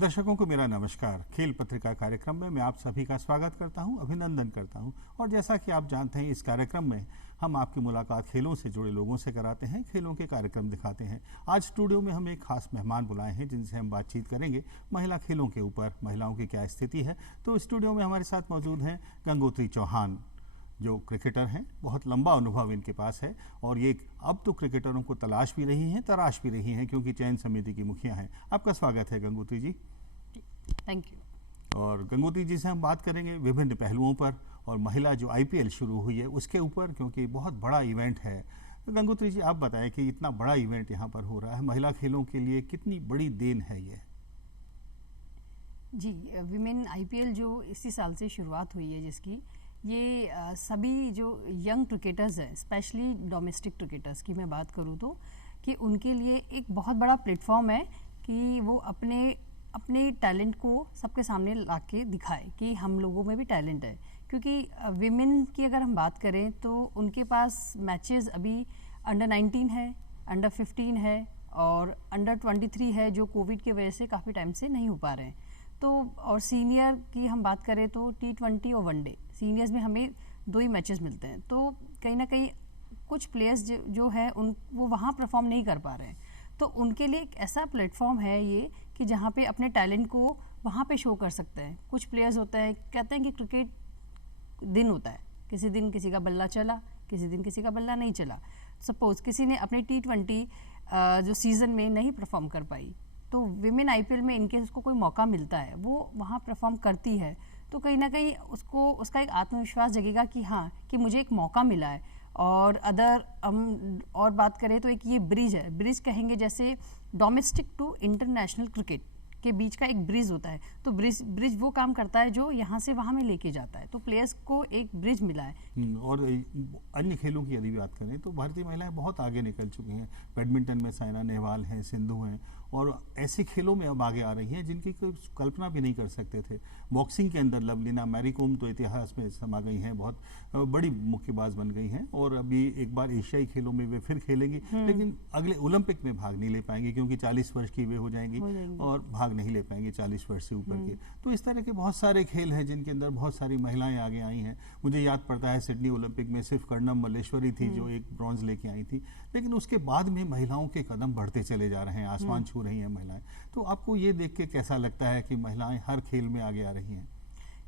दर्शकों को मेरा नमस्कार। खेल पत्रिका कार्यक्रम में मैं आप सभी का स्वागत करता हूं, अभिनंदन करता हूं। और जैसा कि आप जानते हैं, इस कार्यक्रम में हम आपकी मुलाकात खेलों से जुड़े लोगों से कराते हैं, खेलों के कार्यक्रम दिखाते हैं। आज स्टूडियो में हम एक खास मेहमान बुलाए हैं जिनसे हम बातचीत करेंगे महिला खेलों के ऊपर, महिलाओं की क्या स्थिति है। तो स्टूडियो में हमारे साथ मौजूद हैं गंगोत्री चौहान, जो क्रिकेटर हैं। बहुत लंबा अनुभव इनके पास है और ये अब तो क्रिकेटरों को तलाश भी रही हैं, तराश भी रही हैं, क्योंकि चयन समिति की मुखिया हैं। आपका स्वागत है गंगोत्री जी। Thank you. और गंगोत्री जी से हम बात करेंगे विभिन्न पहलुओं पर और महिला जो आईपीएल शुरू हुई है उसके ऊपर, क्योंकि बहुत बड़ा इवेंट है। तो गंगोत्री जी, आप बताएं कि इतना बड़ा इवेंट यहाँ पर हो रहा है, महिला खेलों के लिए कितनी बड़ी देन है ये? जी, विमेन आईपीएल जो इसी साल से शुरुआत हुई है, जिसकी ये सभी जो यंग क्रिकेटर्स हैं, स्पेशली डोमेस्टिक क्रिकेटर्स की मैं बात करूँ तो, कि उनके लिए एक बहुत बड़ा प्लेटफॉर्म है कि वो अपने टैलेंट को सबके सामने ला के दिखाए कि हम लोगों में भी टैलेंट है। क्योंकि विमेन की अगर हम बात करें तो उनके पास मैचेस अभी अंडर 19 है, अंडर 15 है और अंडर 23 है, जो कोविड की वजह से काफ़ी टाइम से नहीं हो पा रहे हैं। तो और सीनियर की हम बात करें तो T20 और वनडे सीनियर्स में हमें 2 ही मैचेस मिलते हैं। तो कहीं ना कहीं कुछ प्लेयर्स जो है वो वहाँ परफॉर्म नहीं कर पा रहे हैं। तो उनके लिए एक ऐसा प्लेटफॉर्म है ये कि जहाँ पे अपने टैलेंट को वहाँ पे शो कर सकते हैं। कुछ प्लेयर्स होते हैं, कहते हैं कि क्रिकेट दिन होता है, किसी दिन किसी का बल्ला चला, किसी दिन किसी का बल्ला नहीं चला। सपोज किसी ने अपने T20 जो सीज़न में नहीं परफॉर्म कर पाई, तो विमेन आईपीएल में इनकेस उसको कोई मौका मिलता है, वो वहाँ परफॉर्म करती है, तो कहीं ना कहीं उसका एक आत्मविश्वास जगेगा कि हाँ, कि मुझे एक मौका मिला है। और और बात करें तो एक ये ब्रिज है, ब्रिज कहेंगे जैसे डोमेस्टिक टू इंटरनेशनल क्रिकेट के बीच का एक ब्रिज होता है। तो ब्रिज वो काम करता है जो यहाँ से वहाँ में लेके जाता है। तो प्लेयर्स को एक ब्रिज मिला है। और अन्य खेलों की यदि बात करें तो भारतीय महिलाएं बहुत आगे निकल चुकी हैं। बैडमिंटन में साइना नेहवाल हैं, सिंधु हैं, और ऐसे खेलों में अब आगे आ रही हैं जिनकी कोई कल्पना भी नहीं कर सकते थे। बॉक्सिंग के अंदर लवलीना मैरी कॉम तो इतिहास में समा गई हैं, बहुत बड़ी मुक्केबाज बन गई हैं और अभी एक बार एशियाई खेलों में वे फिर खेलेंगी, लेकिन अगले ओलंपिक में भाग नहीं ले पाएंगी क्योंकि 40 वर्ष की वे हो जाएंगी और भाग नहीं ले पाएंगे 40 वर्ष से ऊपर के। तो इस तरह के बहुत सारे खेल हैं जिनके अंदर बहुत सारी महिलाएं आगे आई हैं। मुझे याद पड़ता है सिडनी ओलंपिक में सिर्फ कर्णम मल्लेश्वरी थी जो एक ब्रॉन्ज लेके आई थी, लेकिन उसके बाद में महिलाओं के कदम बढ़ते चले जा रहे हैं, आसमान छू रही हैं महिलाएं। तो आपको ये देख के कैसा लगता है कि महिलाएं हर खेल में आगे आ रही हैं?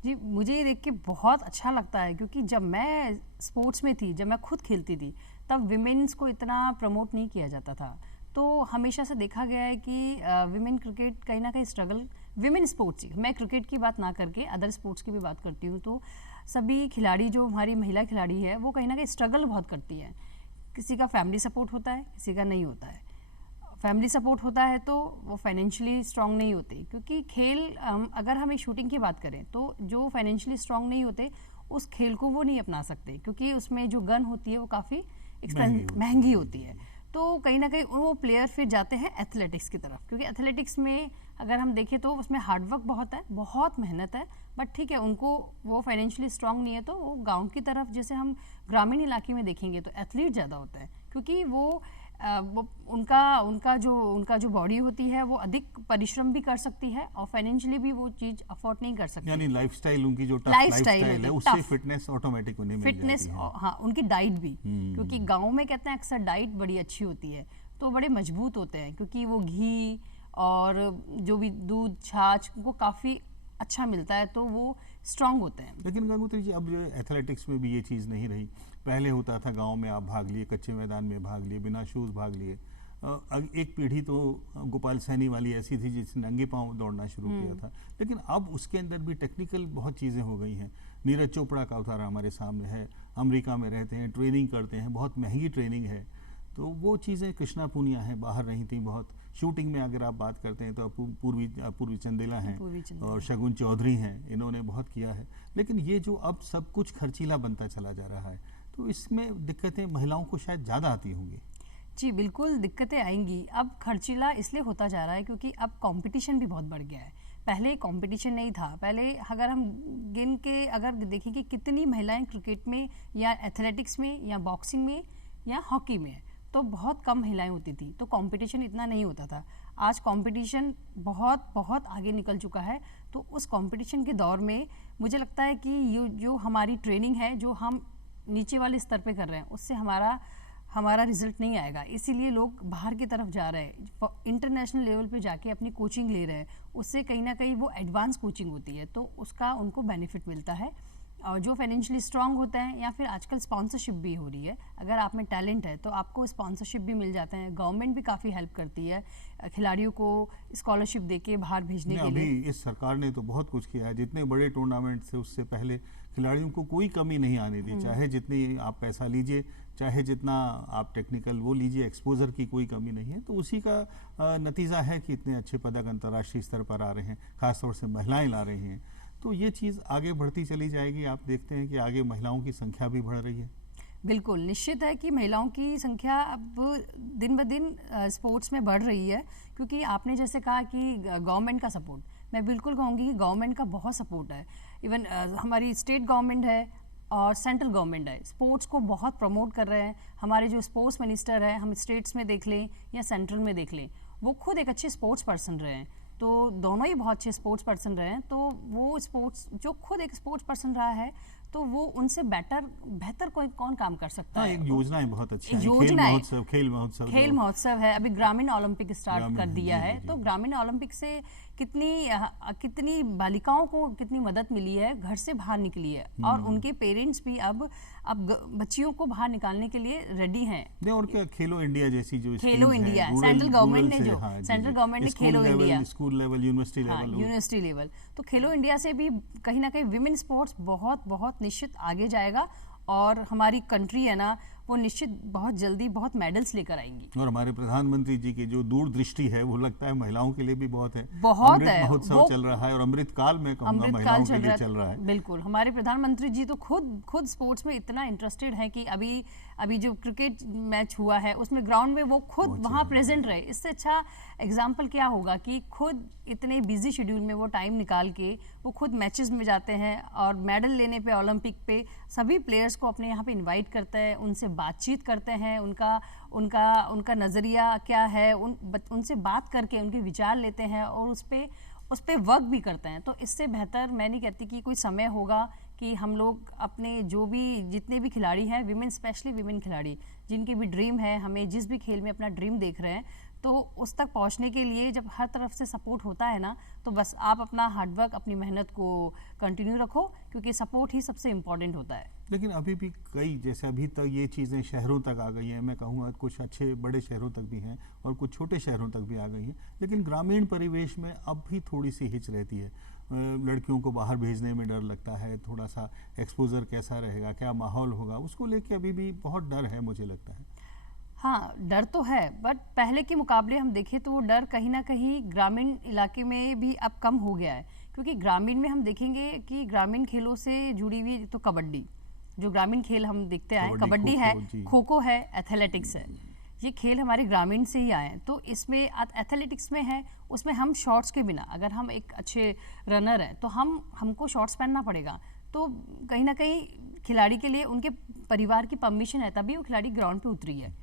जी, मुझे ये देख के बहुत अच्छा लगता है, क्योंकि जब मैं स्पोर्ट्स में थी, जब मैं खुद खेलती थी, तब विमेन्स को इतना प्रमोट नहीं किया जाता था। तो हमेशा से देखा गया है कि विमेन क्रिकेट कहीं ना कहीं स्ट्रगल, विमेन स्पोर्ट्स, मैं क्रिकेट की बात ना करके अदर स्पोर्ट्स की भी बात करती हूँ, तो सभी खिलाड़ी जो हमारी महिला खिलाड़ी है वो कहीं ना कहीं स्ट्रगल बहुत करती है। किसी का फैमिली सपोर्ट होता है, किसी का नहीं होता है। फैमिली सपोर्ट होता है तो वो फाइनेंशियली स्ट्रांग नहीं होते, क्योंकि खेल, अगर हम एक शूटिंग की बात करें तो जो फाइनेंशियली स्ट्रांग नहीं होते उस खेल को वो नहीं अपना सकते, क्योंकि उसमें जो गन होती है वो काफ़ी महंगी होती है। तो कहीं ना कहीं वो प्लेयर फिर जाते हैं एथलेटिक्स की तरफ, क्योंकि एथलेटिक्स में अगर हम देखें तो उसमें हार्डवर्क बहुत है, बहुत मेहनत है, बट ठीक है, उनको वो फाइनेंशियली स्ट्रांग नहीं है तो वो गाँव की तरफ, जैसे हम ग्रामीण इलाके में देखेंगे तो एथलीट ज़्यादा होता है, क्योंकि वो उनका जो बॉडी होती है वो अधिक परिश्रम भी कर सकती है और फाइनेंशियली भी वो चीज अफोर्ड नहीं कर सकती। यानी लाइफस्टाइल, उनकी जो टफ लाइफस्टाइल है उससे फिटनेस ऑटोमेटिक उन्हें मिल जाती है। हाँ, उनकी डाइट भी, क्योंकि गांव में कहते हैं अक्सर डाइट बड़ी अच्छी होती है, तो बड़े मजबूत होते हैं, क्योंकि वो घी और जो भी दूध छाछ वो काफ़ी अच्छा मिलता है, तो वो स्ट्रांग होते हैं। लेकिन गंगोत्री जी, अब जो एथलेटिक्स में भी ये चीज़ नहीं रही। पहले होता था गांव में आप भाग लिए, कच्चे मैदान में भाग लिए, बिना शूज़ भाग लिए। एक पीढ़ी तो गोपाल सैनी वाली ऐसी थी जिसने नंगे पांव दौड़ना शुरू किया था, लेकिन अब उसके अंदर भी टेक्निकल बहुत चीज़ें हो गई हैं। नीरज चोपड़ा का उदाहरण हमारे सामने है, अमेरिका में रहते हैं, ट्रेनिंग करते हैं, बहुत महंगी ट्रेनिंग है। तो वो चीज़ें कृष्णा पूनिया हैं, बाहर रही थी बहुत। शूटिंग में अगर आप बात करते हैं तो पूर्वी चंदेला हैं और शगुन चौधरी हैं, इन्होंने बहुत किया है। लेकिन ये जो अब सब कुछ खर्चीला बनता चला जा रहा है, तो इसमें दिक्कतें महिलाओं को शायद ज़्यादा आती होंगी। जी बिल्कुल, दिक्कतें आएंगी। अब खर्चीला इसलिए होता जा रहा है क्योंकि अब कंपटीशन भी बहुत बढ़ गया है। पहले कंपटीशन नहीं था। पहले अगर हम गिन के अगर देखें कि कितनी महिलाएं क्रिकेट में या एथलेटिक्स में या बॉक्सिंग में या हॉकी में, तो बहुत कम महिलाएं होती थी, तो कंपटीशन इतना नहीं होता था। आज कंपटीशन बहुत बहुत आगे निकल चुका है। तो उस कंपटीशन के दौर में मुझे लगता है कि ये जो हमारी ट्रेनिंग है, जो हम नीचे वाले स्तर पे कर रहे हैं, उससे हमारा रिजल्ट नहीं आएगा। इसीलिए लोग बाहर की तरफ जा रहे हैं, इंटरनेशनल लेवल पे जाके अपनी कोचिंग ले रहे हैं। उससे कहीं ना कहीं वो एडवांस कोचिंग होती है, तो उसका उनको बेनिफिट मिलता है। और जो फाइनेंशियली स्ट्रांग होते हैं, या फिर आजकल स्पॉन्सरशिप भी हो रही है, अगर आप में टैलेंट है तो आपको स्पॉन्सरशिप भी मिल जाते हैं। गवर्नमेंट भी काफ़ी हेल्प करती है खिलाड़ियों को स्कॉलरशिप देके बाहर भेजने के लिए। अभी इस सरकार ने तो बहुत कुछ किया है। जितने बड़े टूर्नामेंट थे उससे पहले खिलाड़ियों को कोई कमी नहीं आने दी, चाहे जितनी आप पैसा लीजिए, चाहे जितना आप टेक्निकल वो लीजिए, एक्सपोजर की कोई कमी नहीं है। तो उसी का नतीजा है कि इतने अच्छे पदक अंतर्राष्ट्रीय स्तर पर आ रहे हैं, खासतौर से महिलाएं ला रही हैं। तो ये चीज़ आगे बढ़ती चली जाएगी। आप देखते हैं कि आगे महिलाओं की संख्या भी बढ़ रही है। बिल्कुल निश्चित है कि महिलाओं की संख्या अब दिन ब दिन स्पोर्ट्स में बढ़ रही है, क्योंकि आपने जैसे कहा कि गवर्नमेंट का सपोर्ट, मैं बिल्कुल कहूँगी कि गवर्नमेंट का बहुत सपोर्ट है। इवन हमारी स्टेट गवर्नमेंट है और सेंट्रल गवर्नमेंट है, स्पोर्ट्स को बहुत प्रमोट कर रहे हैं। हमारे जो स्पोर्ट्स मिनिस्टर है, हम स्टेट्स में देख लें या सेंट्रल में देख लें, वो खुद एक अच्छे स्पोर्ट्स पर्सन रहे हैं। तो दोनों ही बहुत अच्छे स्पोर्ट्स पर्सन रहे हैं। तो वो स्पोर्ट्स, जो खुद एक स्पोर्ट्स पर्सन रहा है, तो वो उनसे बेहतर कोई कौन काम कर सकता है। एक योजनाएं बहुत अच्छी हैं। खेल महोत्सव है। अभी ग्रामीण ओलंपिक स्टार्ट कर दिया है। तो ग्रामीण ओलंपिक से कितनी बालिकाओं को कितनी मदद मिली है, घर से बाहर निकली है, और उनके पेरेंट्स भी अब बच्चियों को बाहर निकालने के लिए रेडी हैं। और क्या खेलो इंडिया जैसी जो खेलो इंडिया सेंट्रल गवर्नमेंट ने सेंट्रल गवर्नमेंट ने खेलो India school level, university level, तो खेलो इंडिया से भी कहीं ना कहीं विमेन स्पोर्ट्स बहुत बहुत निश्चित आगे जाएगा। और हमारी कंट्री है ना, वो निश्चित बहुत जल्दी बहुत मेडल्स लेकर आएंगी। और हमारे प्रधानमंत्री जी की जो दूरदृष्टि है, वो लगता है महिलाओं के लिए भी बहुत है। अमृत महोत्सव चल रहा है, और अमृत काल में कहूंगा महिलाओं के लिए चल रहा है। बिल्कुल, हमारे प्रधानमंत्री जी तो खुद स्पोर्ट्स में इतना इंटरेस्टेड है कि अभी जो क्रिकेट मैच हुआ है, उसमें ग्राउंड में वो खुद वहाँ प्रेजेंट रहे। इससे अच्छा एग्जाम्पल क्या होगा कि खुद इतने बिजी शेड्यूल में वो टाइम निकाल के वो खुद मैचेस में जाते हैं, और मेडल लेने पे, ओलंपिक पे सभी प्लेयर्स को अपने यहाँ पे इनवाइट करते हैं, उनसे बातचीत करते हैं, उनका नज़रिया क्या है, उनसे बात करके उनके विचार लेते हैं, और उस पे वर्क भी करते हैं। तो इससे बेहतर मैं नहीं कहती कि कोई समय होगा कि हम लोग अपने जितने भी खिलाड़ी हैं, विमेन, स्पेशली विमेन खिलाड़ी, जिनकी भी ड्रीम है, हमें जिस भी खेल में अपना ड्रीम देख रहे हैं, तो उस तक पहुंचने के लिए जब हर तरफ से सपोर्ट होता है ना, तो बस आप अपना हार्डवर्क, अपनी मेहनत को कंटिन्यू रखो, क्योंकि सपोर्ट ही सबसे इम्पोर्टेंट होता है। लेकिन अभी भी जैसे अभी तक ये चीज़ें शहरों तक आ गई हैं, मैं कहूँगा कुछ अच्छे बड़े शहरों तक भी हैं और कुछ छोटे शहरों तक भी आ गई हैं, लेकिन ग्रामीण परिवेश में अब भी थोड़ी सी हिच रहती है। लड़कियों को बाहर भेजने में डर लगता है, थोड़ा सा एक्सपोजर कैसा रहेगा, क्या माहौल होगा, उसको लेके अभी भी बहुत डर है, मुझे लगता है। हाँ, डर तो है, बट पहले के मुकाबले हम देखें तो वो डर कहीं ना कहीं ग्रामीण इलाके में भी अब कम हो गया है। क्योंकि ग्रामीण में हम देखेंगे कि ग्रामीण खेलों से जुड़ी हुई तो कबड्डी, जो ग्रामीण खेल हम देखते आए, कबड्डी है, खो-खो है, एथलेटिक्स है, ये खेल हमारे ग्रामीण से ही आए हैं। तो इसमें एथलेटिक्स में है, उसमें हम शॉर्ट्स के बिना, अगर हम एक अच्छे रनर हैं तो हमको शॉर्ट्स पहनना पड़ेगा। तो कहीं ना कहीं खिलाड़ी के लिए उनके परिवार की परमिशन है, तभी वो खिलाड़ी ग्राउंड पे उतरी है।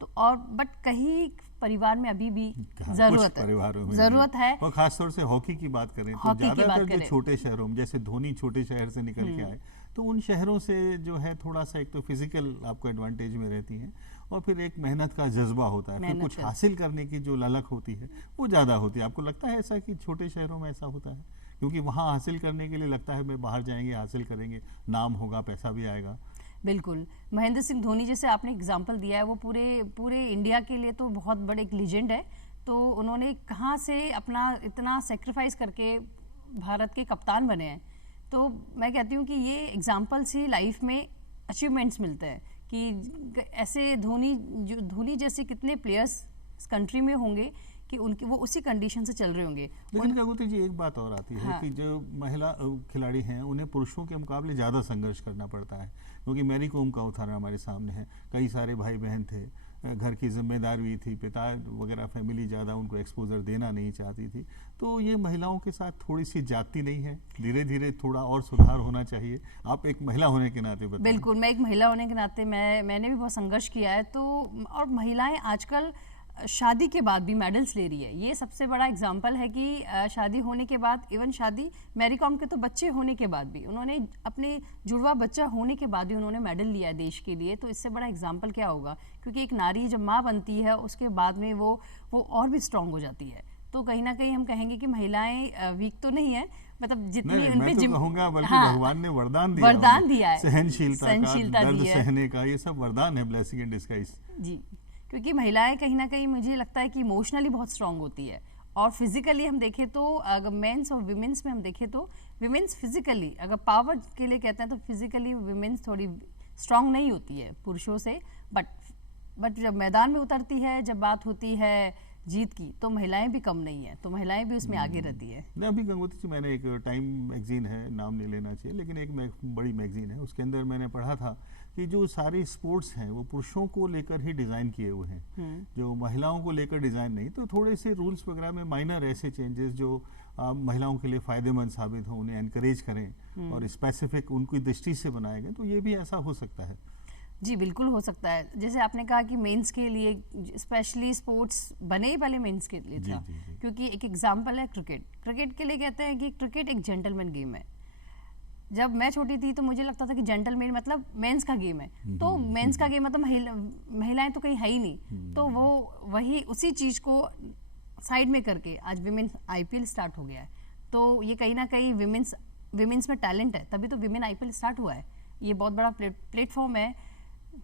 तो और बट कहीं परिवार में अभी भी जरूरत है, और खासतौर से हॉकी की बात करें तो ज्यादातर जो छोटे शहरों में, जैसे धोनी छोटे शहर से निकल के आए, तो उन शहरों से जो है थोड़ा सा एक तो फिजिकल आपको एडवांटेज में रहती है, और फिर एक मेहनत का जज्बा होता है, फिर कुछ हासिल करने की जो ललक होती है वो ज़्यादा होती है। आपको लगता है ऐसा कि छोटे शहरों में ऐसा होता है? क्योंकि वहाँ हासिल करने के लिए लगता है मैं बाहर जाएंगे, हासिल करेंगे, नाम होगा, पैसा भी आएगा। बिल्कुल, महेंद्र सिंह धोनी जैसे आपने एग्जांपल दिया है, वो पूरे इंडिया के लिए तो बहुत बड़े एक लीजेंड है। तो उन्होंने कहाँ से अपना इतना सेक्रीफाइस करके भारत के कप्तान बने हैं। तो मैं कहती हूँ कि ये एग्जांपल से लाइफ में अचीवमेंट्स मिलते हैं कि ऐसे धोनी जैसे कितने प्लेयर्स इस कंट्री में होंगे कि उनकी वो उसी कंडीशन से चल रहे होंगे। लेकिन जगोती जी, एक बात और आती है कि जो महिला खिलाड़ी हैं उन्हें पुरुषों के मुकाबले ज़्यादा संघर्ष करना पड़ता है, क्योंकि मैरी कॉम का उदाहरण हमारे सामने है। कई सारे भाई बहन थे, घर की जिम्मेदारी भी थी, पिता वगैरह फैमिली ज़्यादा उनको एक्सपोजर देना नहीं चाहती थी। तो ये महिलाओं के साथ थोड़ी सी जाती नहीं है? धीरे धीरे थोड़ा और सुधार होना चाहिए। आप एक महिला होने के नाते बताएं। बिल्कुल, मैं एक महिला होने के नाते मैंने भी बहुत संघर्ष किया है। तो और महिलाएं आजकल शादी के बाद भी मेडल्स ले रही है। ये सबसे बड़ा एग्जाम्पल है कि शादी होने के बाद, इवन शादी मैरी कॉम के तो बच्चे होने के बाद भी, उन्होंने अपने जुड़वा बच्चा होने के बाद भी उन्होंने मेडल लिया देश के लिए। तो इससे बड़ा एग्जाम्पल क्या होगा, क्योंकि एक नारी जब माँ बनती है उसके बाद में वो और भी स्ट्रांग हो जाती है। तो कहीं ना कहीं हम कहेंगे कि महिलाएं वीक तो नहीं है, मतलब जितनी नहीं, उन मैं पे तो कहूँगा बल्कि हाँ, भगवान ने वरदान दिया है, सहनशीलता का, दर्द दी है। सहने का, ये सब वरदान है, ब्लेसिंग इन डिस्गाइज। जी, क्योंकि महिलाएं कहीं ना कहीं मुझे लगता है कि इमोशनली बहुत स्ट्रांग होती है, और फिजिकली हम देखें तो अगर मेंस और विमेंस में हम देखें तो विमेंस फिजिकली अगर पावर के लिए कहते हैं तो फिजिकली विमेंस थोड़ी स्ट्रांग नहीं होती है पुरुषों से, बट जब मैदान में उतरती है, जब बात होती है जीत की, तो महिलाएं भी कम नहीं है, तो महिलाएं भी उसमें आगे रहती है। नहीं, अभी गंगोत्री जी, मैंने एक टाइम मैगजीन है, नाम नहीं लेना चाहिए, लेकिन एक बड़ी मैगजीन है, उसके अंदर मैंने पढ़ा था कि जो सारे स्पोर्ट्स हैं वो पुरुषों को लेकर ही डिज़ाइन किए हुए हैं, जो महिलाओं को लेकर डिज़ाइन नहीं। तो थोड़े से रूल्स वगैरह में माइनर ऐसे चेंजेस जो महिलाओं के लिए फ़ायदेमंद साबित हो, उन्हें एनकरेज करें और स्पेसिफिक उनकी दृष्टि से बनाए गए, तो ये भी ऐसा हो सकता है। जी बिल्कुल हो सकता है। जैसे आपने कहा कि मेंस के लिए स्पेशली स्पोर्ट्स बने ही पहले मेंस के लिए था, जी। क्योंकि एक एग्जांपल है क्रिकेट के लिए कहते हैं कि क्रिकेट एक जेंटलमैन गेम है। जब मैं छोटी थी तो मुझे लगता था कि जेंटलमैन मतलब मेंस का गेम है, तो मेंस का गेम मतलब महिलाएं तो कहीं है ही नहीं, तो वो वही उसी चीज को साइड में करके आज विमेन आईपीएल स्टार्ट हो गया है। तो ये कहीं ना कहीं विमेंस में टैलेंट है, तभी तो विमेन आईपीएल स्टार्ट हुआ है। ये बहुत बड़ा प्लेटफॉर्म है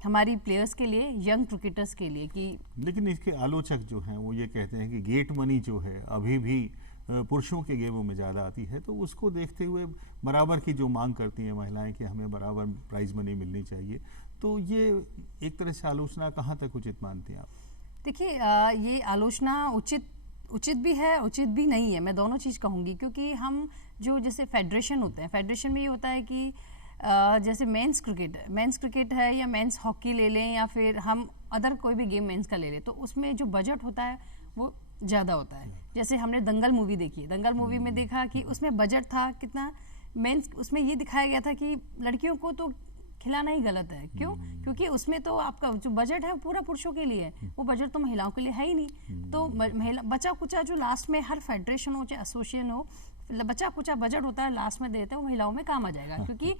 हमारी प्लेयर्स के लिए, यंग क्रिकेटर्स के लिए। कि लेकिन इसके आलोचक जो हैं वो ये कहते हैं कि गेट मनी जो है अभी भी पुरुषों के गेमों में ज़्यादा आती है, तो उसको देखते हुए बराबर की जो मांग करती हैं महिलाएं कि हमें बराबर प्राइज मनी मिलनी चाहिए, तो ये एक तरह से आलोचना कहाँ तक उचित मानती हैं आप? देखिए, ये आलोचना उचित भी है, उचित भी नहीं है, मैं दोनों चीज़ कहूँगी। क्योंकि हम जो जैसे फेडरेशन होते हैं, फेडरेशन में ये होता है कि जैसे मेंस क्रिकेट है या मेंस हॉकी ले लें या फिर हम अदर कोई भी गेम मेंस का ले लें, तो उसमें जो बजट होता है वो ज़्यादा होता है। जैसे हमने दंगल मूवी देखी है, दंगल मूवी में देखा कि उसमें बजट था कितना, मेंस उसमें ये दिखाया गया था कि लड़कियों को तो खिलाना ही गलत है। क्यों? क्योंकि उसमें तो आपका जो बजट है वो पूरा पुरुषों के लिए है, वो बजट तो महिलाओं के लिए है ही नहीं। तो महिला बचा कुचा जो लास्ट में हर फेडरेशन हो चाहे एसोसिएशन हो, बचा कुचा बजट होता है लास्ट में देते हैं, वो महिलाओं में काम आ जाएगा। क्योंकि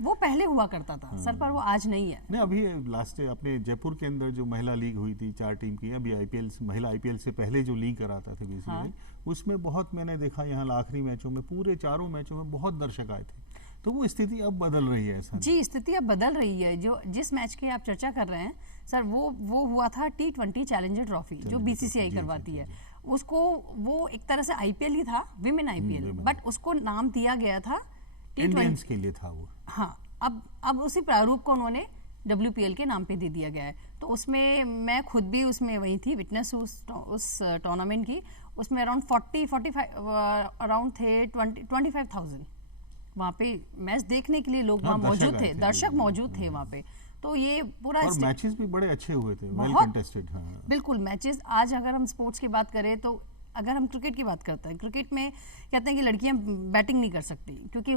वो पहले हुआ करता था सर, पर वो आज नहीं है। नहीं, अभी लास्ट अपने जयपुर के अंदर जो महिला लीग हुई थी 4 टीम की, अभी महिला आईपीएल से पहले जो लीग कराता था बीसीसीआई, उसमें बहुत मैंने देखा यहाँ आखिरी मैचों में, पूरे 4 मैचों में बहुत दर्शक आए थे। तो वो स्थिति अब बदल रही है ऐसा? जी, स्थिति अब बदल रही है। जो जिस मैच की आप चर्चा कर रहे हैं सर, वो हुआ था T20 चैलेंजर ट्रॉफी जो बीसीसीआई करवाती है। उसको वो एक तरह से आईपीएल ही था, विमेन आईपीएल, बट उसको नाम दिया गया था इंडियंस के लिए था वो। हाँ, अब उसी प्रारूप को उन्होंने WPL के नाम पे दे दिया गया है। तो उसमें मैं खुद भी उसमें वही थी, विटनेस उस टूर्नामेंट की। उसमें अराउंड 45 अराउंड थे 25,000 वहाँ पे मैच देखने के लिए लोग वहाँ मौजूद थे, दर्शक मौजूद थे वहाँ पे। तो ये पूरा और मैचेस भी बड़े अच्छे हुए थे, वेल कंटेस्टेड। हाँ, बिल्कुल मैचेस। आज अगर हम स्पोर्ट्स की बात करें तो अगर हम क्रिकेट की बात करते हैं, क्रिकेट में कहते हैं कि लड़कियां बैटिंग नहीं कर सकती क्योंकि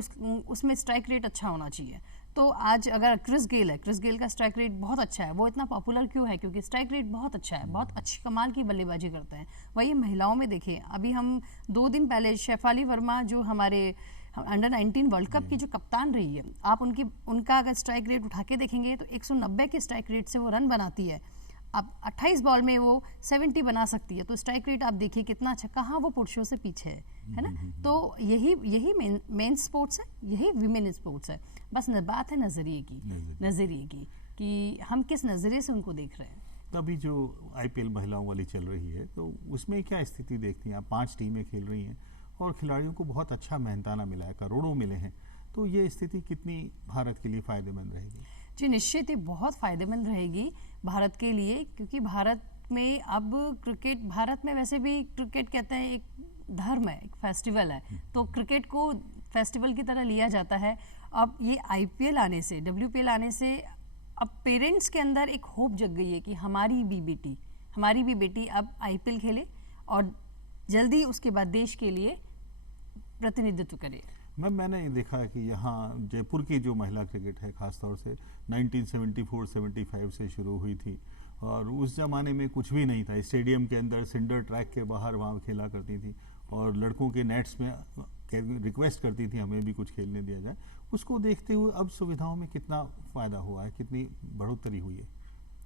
उसमें स्ट्राइक रेट अच्छा होना चाहिए। तो आज अगर क्रिस गेल का स्ट्राइक रेट बहुत अच्छा है। वो इतना पॉपुलर क्यों है? क्योंकि स्ट्राइक रेट बहुत अच्छा है, बहुत अच्छी कमाल की बल्लेबाजी करते हैं। वही महिलाओं में देखें, अभी हम 2 दिन पहले शेफाली वर्मा जो हमारे अंडर 19 वर्ल्ड कप की जो कप्तान रही है, आप उनका अगर स्ट्राइक रेट उठा के देखेंगे तो 190 के स्ट्राइक रेट से वो रन बनाती है। अब 28 बॉल में वो 70 बना सकती है। तो स्ट्राइक रेट आप देखिए कितना अच्छा, कहाँ वो पुरुषों से पीछे है ना? तो यही मेन स्पोर्ट्स है, यही विमेन स्पोर्ट्स है। बस बात है नज़रिए की कि हम किस नज़रिए से उनको देख रहे हैं। तो अभी जो आईपीएल महिलाओं वाली चल रही है, तो उसमें क्या स्थिति देखती हैं आप? 5 टीमें खेल रही हैं और खिलाड़ियों को बहुत अच्छा मेहनताना मिला है, करोड़ों मिले हैं। तो ये स्थिति कितनी भारत के लिए फ़ायदेमंद रहेगी? जी निश्चित ही बहुत फ़ायदेमंद रहेगी भारत के लिए, क्योंकि भारत में अब भारत में वैसे भी क्रिकेट कहते हैं एक धर्म है, एक फेस्टिवल है। तो क्रिकेट को फेस्टिवल की तरह लिया जाता है। अब ये आईपीएल आने से, WPL आने से अब पेरेंट्स के अंदर एक होप जग गई है कि हमारी भी बेटी अब आईपीएल खेले और जल्दी उसके बाद देश के लिए प्रतिनिधित्व करे। मैंने देखा कि यहाँ जयपुर की जो महिला क्रिकेट है, ख़ासतौर से 1974-75 से शुरू हुई थी और उस ज़माने में कुछ भी नहीं था, स्टेडियम के अंदर सिंडर ट्रैक के बाहर वहाँ खेला करती थी और लड़कों के नेट्स में रिक्वेस्ट करती थी हमें भी कुछ खेलने दिया जाए। उसको देखते हुए अब सुविधाओं में कितना फ़ायदा हुआ है, कितनी बढ़ोतरी हुई है।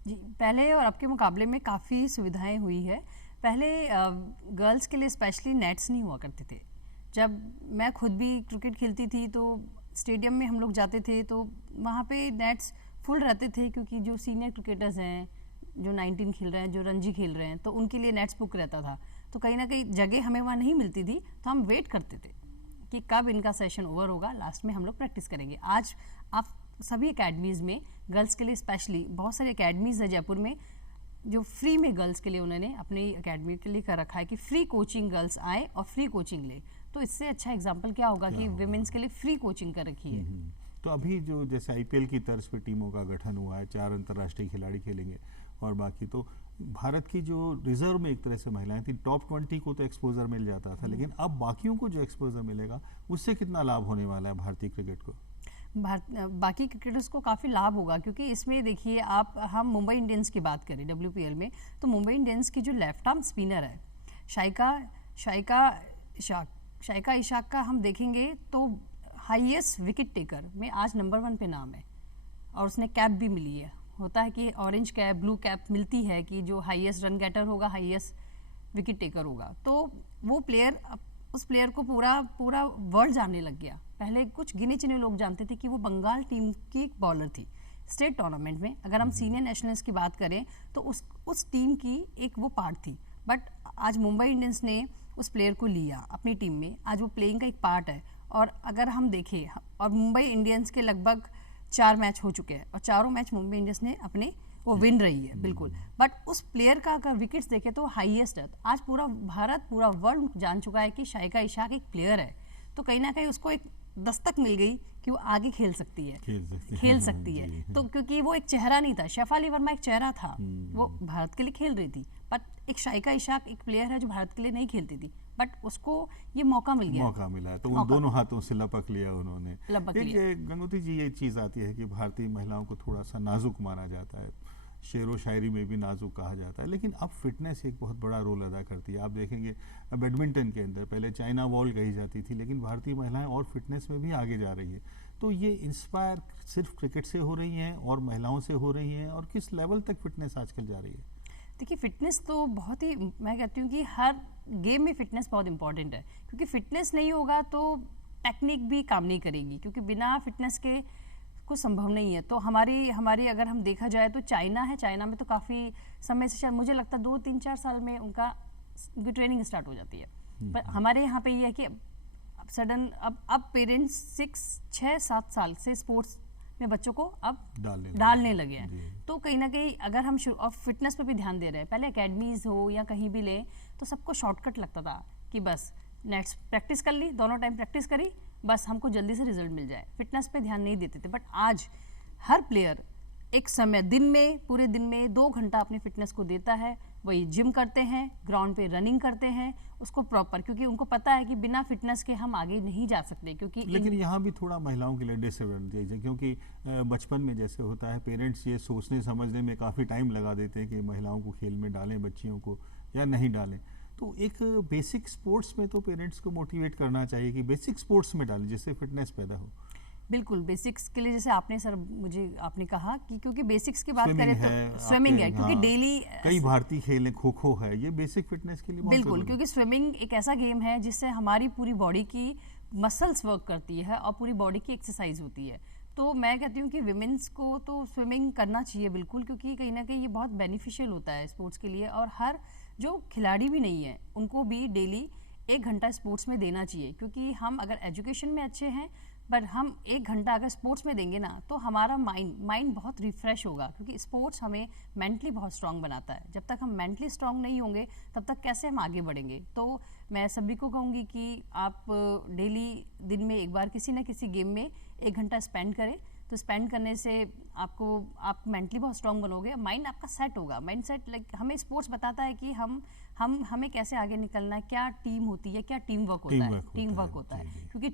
जी, पहले और अब के मुकाबले में काफ़ी सुविधाएं हुई है। पहले गर्ल्स के लिए स्पेशली नेट्स नहीं हुआ करते थे। जब मैं खुद भी क्रिकेट खेलती थी तो स्टेडियम में हम लोग जाते थे तो वहाँ पे नेट्स फुल रहते थे, क्योंकि जो सीनियर क्रिकेटर्स हैं, जो 19 खेल रहे हैं, जो रणजी खेल रहे हैं, तो उनके लिए नेट्स बुक रहता था। तो कहीं ना कहीं जगह हमें वहाँ नहीं मिलती थी, तो हम वेट करते थे कि कब इनका सेशन ओवर होगा, लास्ट में हम लोग प्रैक्टिस करेंगे। आज आप सभी एकेडमीज़ में गर्ल्स के लिए स्पेशली बहुत सारी एकेडमीज़ है जयपुर में जो फ्री में गर्ल्स के लिए उन्होंने अपनी एकेडमी के लिए कर रखा है कि फ्री कोचिंग गर्ल्स आए और फ्री कोचिंग ले। तो इससे अच्छा एग्जाम्पल क्या होगा कि विमेंस के लिए फ्री कोचिंग कर रखी है। तो अभी जो जैसे आईपीएल की तर्ज पे टीमों का गठन हुआ है, 4 अंतर्राष्ट्रीय खिलाड़ी खेलेंगे और बाकी तो भारत की जो रिजर्व में एक तरह से महिलाएं थी, टॉप 20 को तो एक्सपोजर मिल जाता था, लेकिन अब बाकियों को जो एक्सपोजर मिलेगा उससे कितना लाभ होने वाला है भारतीय क्रिकेट को? बाकी क्रिकेटर्स को काफ़ी लाभ होगा, क्योंकि इसमें देखिए आप, हम मुंबई इंडियंस की बात करें WPL में, तो मुंबई इंडियंस की जो लेफ्ट आर्म स्पिनर है शाइका इशाक का हम देखेंगे तो हाईएस्ट विकेट टेकर में आज नंबर 1 पे नाम है और उसने कैप भी मिली है। होता है कि ऑरेंज कैप ब्लू कैप मिलती है कि जो हाईएस्ट रन गेटर होगा, हाईएस्ट विकेट टेकर होगा। तो वो प्लेयर, उस प्लेयर को पूरा वर्ल्ड जानने लग गया। पहले कुछ गिने चुने लोग जानते थे कि वो बंगाल टीम की एक बॉलर थी स्टेट टूर्नामेंट में। अगर हम सीनियर नेशनल्स की बात करें तो उस टीम की एक वो पार्ट थी, बट आज मुंबई इंडियंस ने उस प्लेयर को लिया अपनी टीम में, आज वो प्लेइंग का एक पार्ट है। और अगर हम देखें, और मुंबई इंडियंस के लगभग 4 मैच हो चुके हैं और चारों मैच मुंबई इंडियंस ने अपने वो विन रही है बिल्कुल, बट उस प्लेयर का अगर विकेट्स देखें तो हाईएस्ट है। आज पूरा भारत, पूरा वर्ल्ड जान चुका है कि शाइका इशाक एक प्लेयर है, तो कहीं ना कहीं उसको एक दस्तक मिल गई कि वो आगे खेल सकती है। तो क्योंकि वो एक चेहरा नहीं था, शेफाली वर्मा एक चेहरा था, वो भारत के लिए खेल रही थी, बट एक शाइका इशाक एक प्लेयर है जो भारत के लिए नहीं खेलती थी, बट उसको ये मौका मिला है, तो उन दोनों हाथों से लपक लिया उन्होंने। गंगोत्री जी, ये चीज़ आती है कि भारतीय महिलाओं को थोड़ा सा नाजुक माना जाता है, शेरो शायरी में भी नाजुक कहा जाता है, लेकिन अब फिटनेस एक बहुत बड़ा रोल अदा करती है। आप देखेंगे बैडमिंटन के अंदर पहले चाइना वॉल कही जाती थी, लेकिन भारतीय महिलाएं और फिटनेस में भी आगे जा रही है। तो ये इंस्पायर सिर्फ क्रिकेट से हो रही हैं और महिलाओं से हो रही हैं, और किस लेवल तक फिटनेस आजकल जा रही है? देखिए, फिटनेस तो बहुत ही, मैं कहती हूँ कि हर गेम में फिटनेस बहुत इंपॉर्टेंट है, क्योंकि फिटनेस नहीं होगा तो टेक्निक भी काम नहीं करेगी, क्योंकि बिना फिटनेस के कुछ संभव नहीं है। तो हमारी अगर हम देखा जाए तो चाइना में तो काफ़ी समय से, शायद मुझे लगता है 2-3-4 साल में उनकी ट्रेनिंग स्टार्ट हो जाती है। पर हमारे यहाँ पे ये है कि सडन अब पेरेंट्स 6-7 साल से स्पोर्ट्स में बच्चों को अब डालने लगे हैं। तो कहीं ना कहीं अगर हम फिटनेस पे भी ध्यान दे रहे हैं, पहले एकेडमीज हो या कहीं भी लें तो सबको शॉर्टकट लगता था कि बस नेट्स प्रैक्टिस कर ली, दोनों टाइम प्रैक्टिस करी, बस हमको जल्दी से रिजल्ट मिल जाए, फिटनेस पे ध्यान नहीं देते थे। बट आज हर प्लेयर एक समय पूरे दिन में 2 घंटा अपने फिटनेस को देता है। वही जिम करते हैं, ग्राउंड पे रनिंग करते हैं उसको प्रॉपर, क्योंकि उनको पता है कि बिना फिटनेस के हम आगे नहीं जा सकते। क्योंकि लेकिन यहाँ भी थोड़ा महिलाओं के लिए डिसएडवांटेज है, क्योंकि बचपन में जैसे होता है, पेरेंट्स ये सोचने समझने में काफ़ी टाइम लगा देते हैं कि महिलाओं को खेल में डालें, बच्चियों को, या नहीं डालें। तो एक बेसिक स्पोर्ट्स में तो पेरेंट्स को मोटिवेट करना चाहिए कि बेसिक स्पोर्ट्स में डालें जिससे फिटनेस पैदा हो। बिल्कुल, बेसिक्स के लिए जैसे आपने कहा कि क्योंकि बेसिक्स की बात करें तो स्विमिंग है, क्योंकि डेली कई भारतीय खेल, खो-खो है, ये बेसिक फिटनेस के लिए बहुत बिल्कुल, क्योंकि स्विमिंग एक ऐसा गेम है जिससे हमारी पूरी बॉडी की मसल्स वर्क करती है और पूरी बॉडी की एक्सरसाइज होती है। तो मैं कहती हूँ कि विमेंस को तो स्विमिंग करना चाहिए बिल्कुल, क्योंकि कहीं ना कहीं ये बहुत बेनिफिशियल होता है स्पोर्ट्स के लिए। और हर जो खिलाड़ी भी नहीं है उनको भी डेली 1 घंटा स्पोर्ट्स में देना चाहिए, क्योंकि हम अगर एजुकेशन में अच्छे हैं पर हम 1 घंटा अगर स्पोर्ट्स में देंगे ना तो हमारा माइंड बहुत रिफ्रेश होगा, क्योंकि स्पोर्ट्स हमें मेंटली बहुत स्ट्रांग बनाता है। जब तक हम मेंटली स्ट्रांग नहीं होंगे तब तक कैसे हम आगे बढ़ेंगे। तो मैं सभी को कहूँगी कि आप डेली दिन में एक बार किसी न किसी गेम में 1 घंटा स्पेंड करें। तो स्पेंड करने से आप मेंटली बहुत स्ट्रांग बनोगे, माइंड आपका सेट होगा। माइंड सेट, लाइक हमें स्पोर्ट्स बताता है कि हम हमें कैसे आगे निकलना है, क्या टीम होती है, क्या टीम वर्क होता है, टीम वर्क होता है, क्योंकि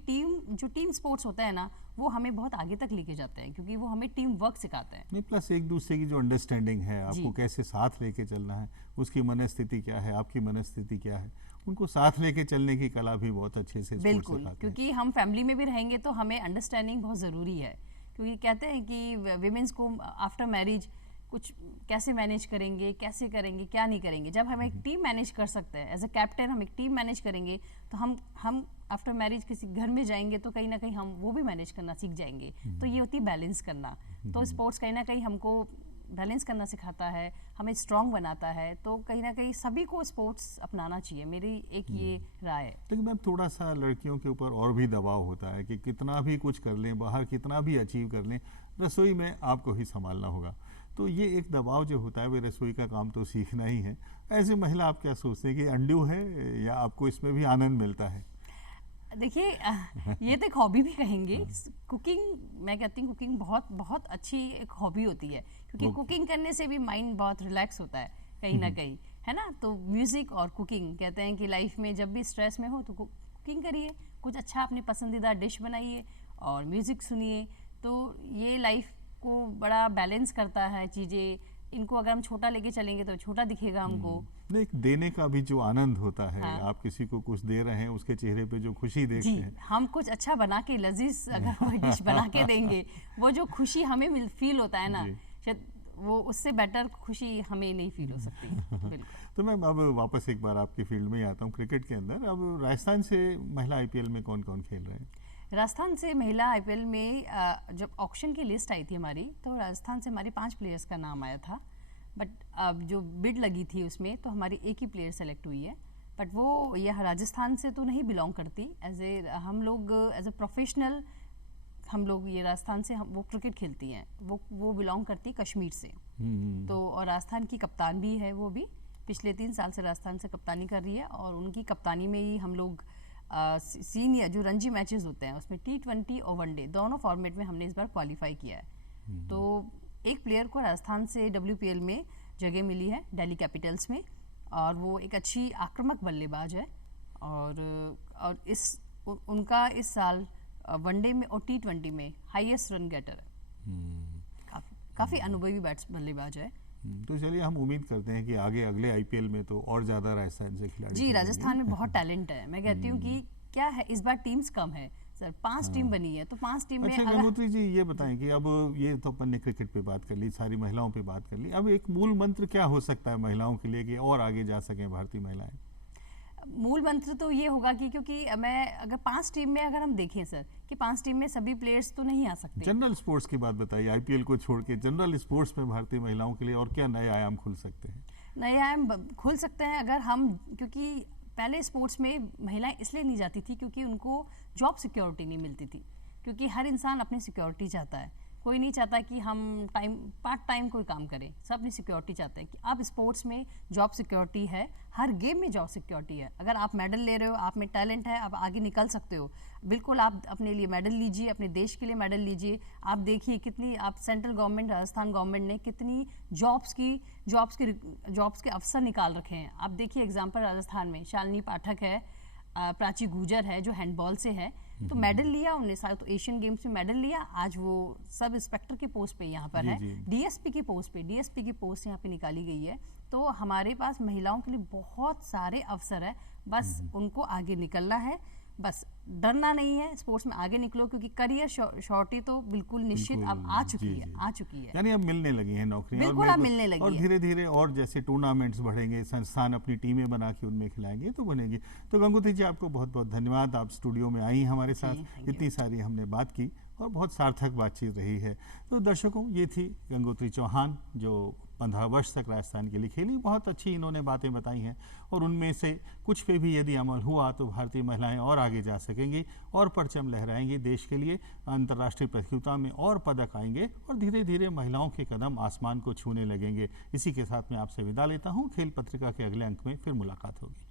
टीम स्पोर्ट्स होता है ना, वो हमें बहुत आगे तक लेके जाता है, क्योंकि वो हमें टीम वर्क सिखाता है। नहीं, प्लस एक दूसरे की जो अंडरस्टैंडिंग है, आपको कैसे साथ लेके चलना है, उसकी मनस्थिति क्या है, आपकी मनस्थिति क्या है, उनको साथ लेके चलने की कला भी बहुत अच्छे से बिल्कुल, क्योंकि हम फैमिली में भी रहेंगे तो हमें अंडरस्टैंडिंग बहुत ज़रूरी है, क्योंकि कहते हैं कि विमेंस को आफ्टर मैरिज कुछ कैसे मैनेज करेंगे, कैसे करेंगे, क्या नहीं करेंगे। जब हम एक टीम मैनेज कर सकते हैं, एज अ कैप्टन हम एक टीम मैनेज करेंगे, तो हम आफ्टर मैरिज किसी घर में जाएंगे तो कहीं ना कहीं हम वो भी मैनेज करना सीख जाएंगे। तो ये होती है बैलेंस करना। तो स्पोर्ट्स कहीं ना कहीं हमको बैलेंस करना सिखाता है, हमें स्ट्रांग बनाता है। तो कहीं ना कहीं सभी को स्पोर्ट्स अपनाना चाहिए, मेरी एक ये राय है। लेकिन मैम थोड़ा सा लड़कियों के ऊपर और भी दबाव होता है कि कितना भी कुछ कर लें, बाहर कितना भी अचीव कर लें, रसोई में आपको ही संभालना होगा। तो ये एक दबाव जो होता है, वे रसोई का काम तो सीखना ही है। ऐसे महिला आप क्या सोचते हैं कि अंडू है या आपको इसमें भी आनंद मिलता है? देखिए, ये तो एक हॉबी भी कहेंगे। कुकिंग, मैं कहती हूँ कुकिंग बहुत बहुत अच्छी एक हॉबी होती है, क्योंकि कुकिंग करने से भी माइंड बहुत रिलैक्स होता है कहीं ना कहीं, है ना। तो म्यूज़िक और कुकिंग, कहते हैं कि लाइफ में जब भी स्ट्रेस में हो तो कुकिंग करिए, कुछ अच्छा अपनी पसंदीदा डिश बनाइए और म्यूज़िक सुनिए। तो ये लाइफ को बड़ा बैलेंस करता है चीज़ें। इनको अगर हम छोटा लेके चलेंगे तो छोटा दिखेगा हमको। नहीं, देने का भी जो आनंद होता है, आप किसी को कुछ दे रहे हैं, उसके चेहरे पे जो खुशी देखते हैं। हम कुछ अच्छा बना के, लजीज अगर कोई डिश बना के देंगे, वो जो खुशी हमें फील होता है ना, शायद वो उससे बेटर खुशी हमें नहीं फील हो सकती। बिल्कुल। तो मैं अब वापस एक बार आपकी फील्ड में ही आता हूँ, क्रिकेट के अंदर। अब राजस्थान से महिला आईपीएल में कौन कौन खेल रहे हैं? राजस्थान से महिला आईपीएल में जब ऑक्शन की लिस्ट आई थी हमारी, तो राजस्थान से हमारे 5 प्लेयर्स का नाम आया था। बट अब जो बिड लगी थी उसमें तो हमारी एक ही प्लेयर सेलेक्ट हुई है। बट वो यह राजस्थान से तो नहीं बिलोंग करती। हम लोग एज ए प्रोफेशनल, हम लोग ये राजस्थान से वो क्रिकेट खेलती हैं, वो बिलोंग करती है कश्मीर से। तो और राजस्थान की कप्तान भी है, वो भी पिछले 3 साल से राजस्थान से कप्तानी कर रही है। और उनकी कप्तानी में ही हम लोग सीनियर जो रणजी मैचेस होते हैं उसमें T20 और वनडे दोनों फॉर्मेट में हमने इस बार क्वालिफाई किया है। तो एक प्लेयर को राजस्थान से WPL में जगह मिली है, दिल्ली कैपिटल्स में, और वो एक अच्छी आक्रामक बल्लेबाज है। और उनका इस साल वनडे में और T20 में हाईएस्ट रन गेटर है। काफ़ी अनुभवी बल्लेबाज है। तो चलिए, हम उम्मीद करते हैं कि आगे अगले आईपीएल में तो और ज़्यादा राजस्थान से खिलाड़ी। जी, राजस्थान में बहुत टैलेंट है। मैं कहती हूँ कि क्या है, इस बार टीम्स कम है सर, 5 टीम बनी है, तो 5 टीम में। अच्छा गंगोत्री जी, ये बताएं कि अब ये तो अपन ने क्रिकेट पे बात कर ली, सारी महिलाओं पे बात कर ली, अब एक मूल मंत्र क्या हो सकता है महिलाओं के लिए कि और आगे जा सकें भारतीय महिलाएं? मूल मंत्र तो ये होगा कि क्योंकि अगर 5 टीम में अगर हम देखें सर कि 5 टीम में सभी प्लेयर्स तो नहीं आ सकते। जनरल स्पोर्ट्स की बात बताइए, आईपीएल को छोड़ के जनरल स्पोर्ट्स में भारतीय महिलाओं के लिए और क्या नए आयाम खुल सकते हैं? नए आयाम खुल सकते हैं अगर हम, क्योंकि पहले स्पोर्ट्स में महिलाएं इसलिए नहीं जाती थी क्योंकि उनको जॉब सिक्योरिटी नहीं मिलती थी। क्योंकि हर इंसान अपनी सिक्योरिटी चाहता है, कोई नहीं चाहता कि हम पार्ट टाइम कोई काम करें, सब अपनी सिक्योरिटी चाहते हैं। कि अब स्पोर्ट्स में जॉब सिक्योरिटी है, हर गेम में जॉब सिक्योरिटी है। अगर आप मेडल ले रहे हो, आप में टैलेंट है, आप आगे निकल सकते हो, बिल्कुल आप अपने लिए मेडल लीजिए, अपने देश के लिए मेडल लीजिए। आप देखिए कितनी, आप सेंट्रल गवर्नमेंट, राजस्थान गवर्नमेंट ने कितनी जॉब्स के अवसर निकाल रखे हैं। आप देखिए एग्जाम्पल राजस्थान में शालिनी पाठक है, प्राची गुजर है जो हैंडबॉल से है, तो मेडल लिया उन्होंने, साउथ एशियन गेम्स में मेडल लिया। आज वो सब इंस्पेक्टर की पोस्ट पे यहाँ पर है, डीएसपी की पोस्ट यहाँ पे निकाली गई है। तो हमारे पास महिलाओं के लिए बहुत सारे अवसर है, बस उनको आगे निकलना है, बस डरना नहीं है। स्पोर्ट्स में आगे निकलो, क्योंकि करियर शॉर्टी तो बिल्कुल निश्चित अब आ चुकी है। यानी अब मिलने लगी हैं नौकरियां, बिल्कुल अब मिलने लगी और धीरे धीरे और जैसे टूर्नामेंट्स बढ़ेंगे, संस्थान अपनी टीमें बना के उनमें खिलाएंगे तो बनेगी। तो गंगोत्री जी, आपको बहुत बहुत धन्यवाद, आप स्टूडियो में आई हमारे साथ, इतनी सारी हमने बात की और बहुत सार्थक बातचीत रही है। तो दर्शकों, ये थी गंगोत्री चौहान जो 15 वर्ष तक राजस्थान के लिए खेली। बहुत अच्छी इन्होंने बातें बताई हैं और उनमें से कुछ पे भी यदि अमल हुआ तो भारतीय महिलाएं और आगे जा सकेंगी और परचम लहराएंगी देश के लिए, अंतर्राष्ट्रीय प्रतियोगिता में और पदक आएंगे और धीरे धीरे महिलाओं के कदम आसमान को छूने लगेंगे। इसी के साथ मैं आपसे विदा लेता हूँ। खेल पत्रिका के अगले अंक में फिर मुलाकात होगी।